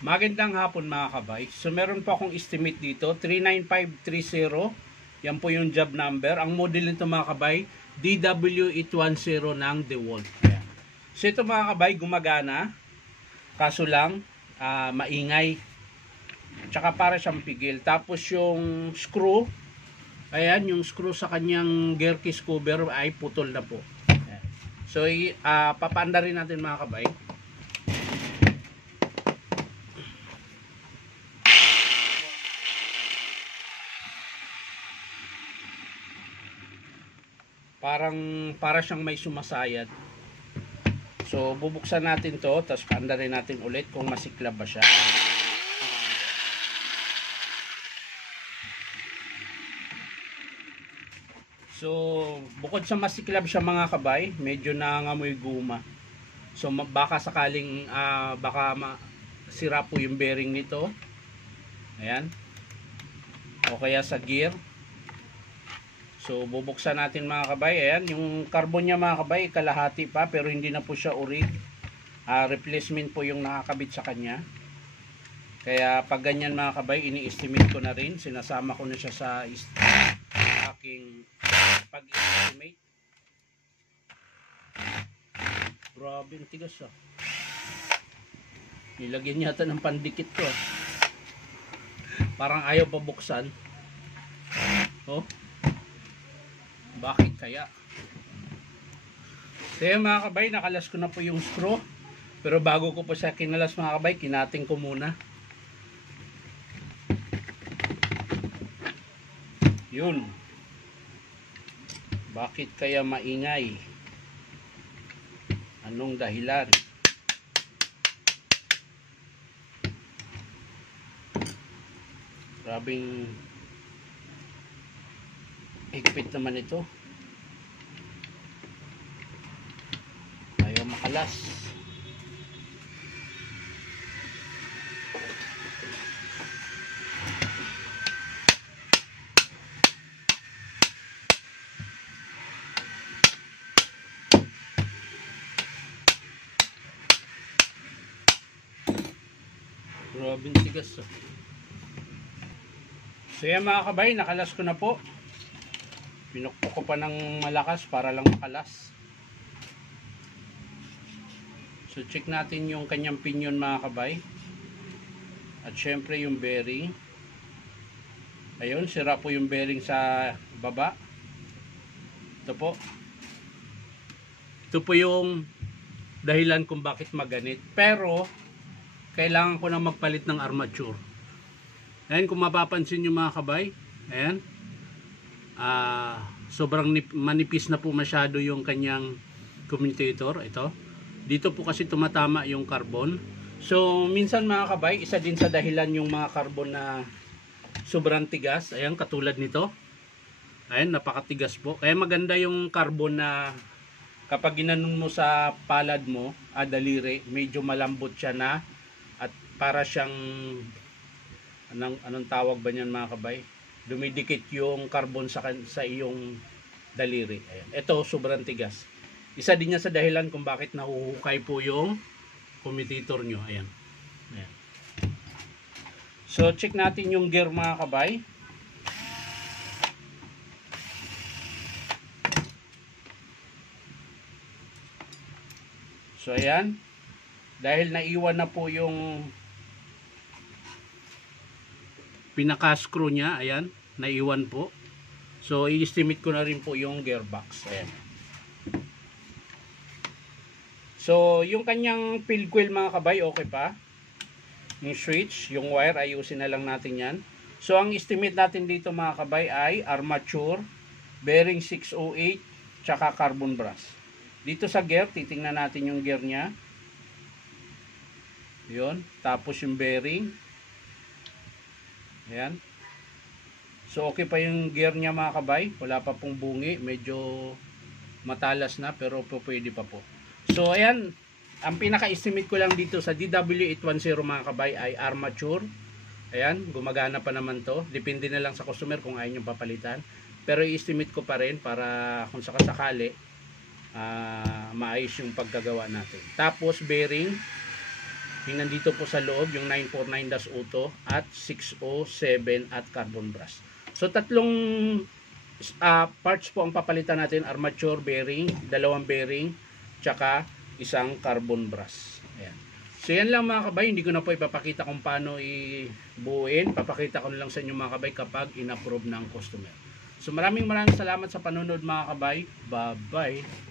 Magandang hapon mga kabay. So meron po akong estimate dito, 39530. Yan po yung job number. Ang model nito mga kabay, DW810 ng DeWalt. Ayan. So ito mga kabay, gumagana. Kaso lang, maingay. Tsaka para siyang pigil. Tapos yung screw, ayan, yung screw sa kanyang gear case cover ay putol na po. Ayan. So papaanda rin natin mga kabay. Para siyang may sumasayad. So bubuksan natin to, tapos paandarin natin ulit kung masiklab ba siya. So bukod sa masiklab siya mga kabay, medyo nangangamoy guma. So baka sakaling sira po yung bearing nito. Ayan. O kaya sa gear. So bubuksan natin mga kabay. Ayan, yung carbon niya mga kabay kalahati pa, pero hindi na po siya urig. Replacement po yung nakakabit sa kanya. Kaya pag ganyan mga kabay, ini-estimate ko na rin. Sinasama ko na siya sa aking pag-estimate. Grabe, ang tigas ah. Nilagyan yata ng pandikit to ah. Parang ayaw pa buksan. Oh. Bakit kaya? Kaya mga kabay, nakalas ko na po yung screw. Pero bago ko po siya kinalas mga kabay, kinating ko muna. Yun. Bakit kaya maingay? Anong dahilan? Grabing higpit naman ito. Ayaw makalas. Grabing tigas. So yan mga kabay, nakalas ko na po. Pinukpok ko pa ng malakas para lang makalas. So check natin yung kanyang pinion mga kabay. At syempre yung bearing. Ayun, sira po yung bearing sa baba. Ito po. Ito po yung dahilan kung bakit maganit. Pero kailangan ko na magpalit ng armature. Ayan, kung mapapansin nyo mga kabay. Ayan. Sobrang manipis na po masyado yung kanyang commutator. Ito. Dito po kasi tumatama yung carbon. So minsan mga kabay, isa din sa dahilan yung mga carbon na sobrang tigas. Ayan, katulad nito. Ayan, napakatigas po. Kaya maganda yung carbon na kapag ginanon mo sa palad mo, daliri, medyo malambot siya na at para siyang anong tawag ba niyan mga kabay? Dumidikit yung carbon sa iyong daliri. Ayan. Ito, sobrang tigas. Isa din niya sa dahilan kung bakit nahuhukay po yung commutator nyo. Ayan. Ayan. So, check natin yung gear mga kabay. So, ayan. Dahil naiwan na po yung pinaka-screw niya. Ayan. Naiwan po. So, i-estimate ko na rin po yung gearbox. Ayan. So, yung kanyang field coil mga kabay, okay pa. Yung switch, yung wire, ayusin na lang natin yan. So, ang estimate natin dito mga kabay ay armature, bearing 608, tsaka carbon brass. Dito sa gear, titingnan natin yung gear niya. Yun. Tapos yung bearing. Ayan. So okay pa yung gear niya mga kabay. Wala pa pong bungi. Medyo matalas na pero pwede pa po. So ayan. Ang pinaka-estimate ko lang dito sa DW810 mga kabay ay armature. Ayan. Gumagana pa naman to. Depende na lang sa customer kung ayaw nyo papalitan. Pero i-estimate ko pa rin para kung sakasakali maayos yung paggagawa natin. Tapos bearing. Yung nandito po sa loob, yung 949-auto at 607 at carbon brush. So tatlong parts po ang papalitan natin: armature bearing, dalawang bearing, tsaka isang carbon brush. Ayan. So yan lang mga kabay, hindi ko na po ipapakita kung paano ibuuin. Papakita ko na lang sa inyo mga kabay kapag in-approve ng customer. So maraming salamat sa panonood mga kabay. Bye bye.